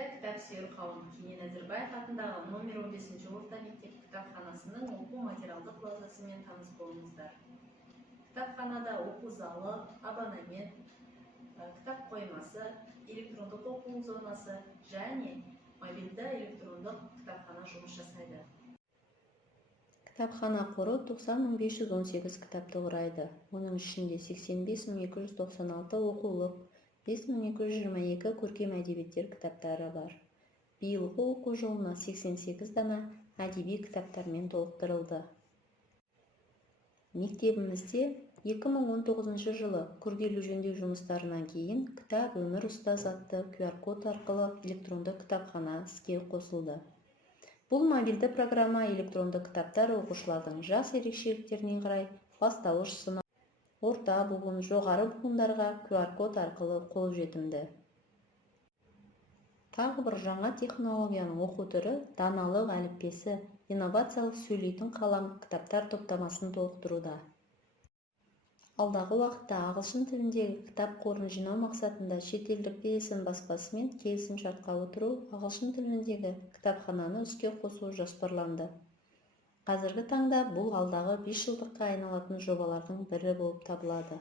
Құрметті кітап сүйер қауым, Кенен Әзірбаев атындағы номер 15 орта мектеп кітапханасының оқу материалдық базасымен таныс болыңыздар. Кітапханада оқу залы, абонемент, кітап қоймасы, электрондық оқу зонасы және мобильді электрондық кітапхана жұмыс жасайды. Кітапхана қоры 90.518 кітапты құрайды. Оның ішінде 85.296 оқулық, 5222 көркем әдебиеттер кітаптары бар. Биылғы оқу жылына 88 дана әдеби кітаптармен толықтырылды. Мектебімізде 2019 жылы күрделі жөндеу жұмыстарынан кейін кітап өмір ұстаз атты QR-код арқылы электронды кітапхана іске қосылды. Бұл мобильді программа электронды кітаптар оқушылардың жас ерекшеліктеріне қарай бастауыш сынып, орта буын, жоғары буындарға QR-код арқылы қолжетімді. Тағы бір жаңа технологияның оқу түрі даналық әліппесі, инновациялық сөйлейтін қалам кітаптар топтамасын толықтыруда. Алдағы уақытта ағылшын тіліндегі кітап қорын жинау мақсатында шетелдік BSN баспасымен келісім шартқа отыру, ағылшын тіліндегі кітапхананы іске қосу жоспарланды. Қазіргі таңда бұл алдағы 5 жылдыққа айналатын жобалардың бірі болып табылады.